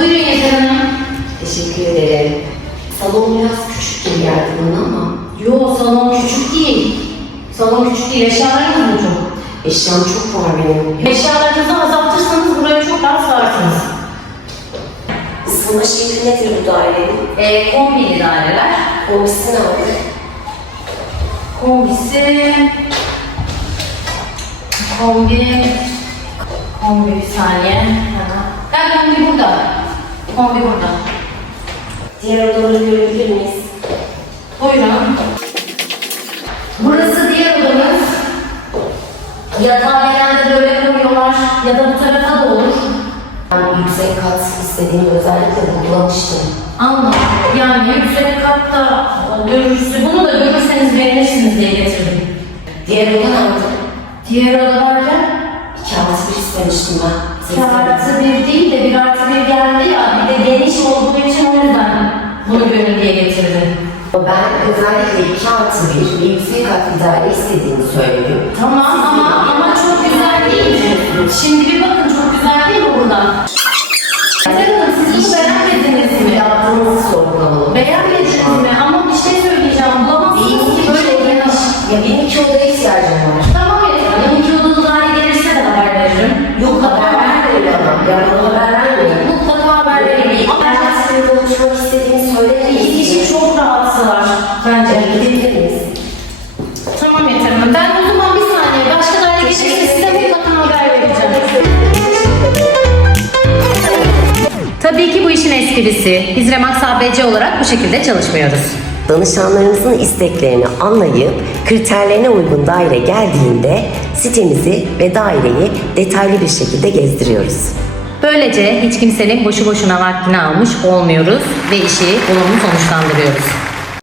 Buyurun Yeter Teşekkür ederim. Salon biraz küçük geldi bana ama. Yo salon küçük değil. Salon küçük değil. Eşyalarınız mı çok? Eşyam çok var benim. Eşyalarınızı azaltırsanız buraya çok daha sığarsınız. Isınma şekli nedir bu dairenin? Ee, kombili daireler. Kombisi ne abi? Kombisi... Kombi... Kombi bir saniye. Ha. Ben kombi burada. Kombi burada. Diğer odaları görebilir miyiz? Buyurun. Burası diğer odamız. Yatağı genelde böyle koyuyorlar ya da bu tarafa da olur. Ben yüksek kat istediğimi özellikle vurgulamıştım. Ama yani yüksek katta görürsü, bunu da görürseniz beğenirsiniz diye getirdim. Diğer oda nerede? Diğer odalarda İki artı bir istemiştim ben. 2 artı 1 değil de 1 artı bunu görün diye getirdim. Ben özellikle iki artı bir yüksek kat bir daire istediğimi söyledim. Tamam ama ama çok güzel değil mi? Şimdi bir bakın çok güzel değil mi burada? Hanım siz bunu beğenmediniz mi? Yaptığınızı sorgulamalı. Beğenmediniz mi? Ama bir şey söyleyeceğim. Bulamazsınız Benim ki böyle geniş. ya benim iki odaya ihtiyacım var. Tamam efendim. İki odalı daire gelirse de haber veririm. Yok haber vermeyin bana. Ya bana haber esprisi. Biz Remax ABC olarak bu şekilde çalışmıyoruz. Danışanlarınızın isteklerini anlayıp kriterlerine uygun daire geldiğinde sitemizi ve daireyi detaylı bir şekilde gezdiriyoruz. Böylece hiç kimsenin boşu boşuna vaktini almış olmuyoruz ve işi olumlu sonuçlandırıyoruz.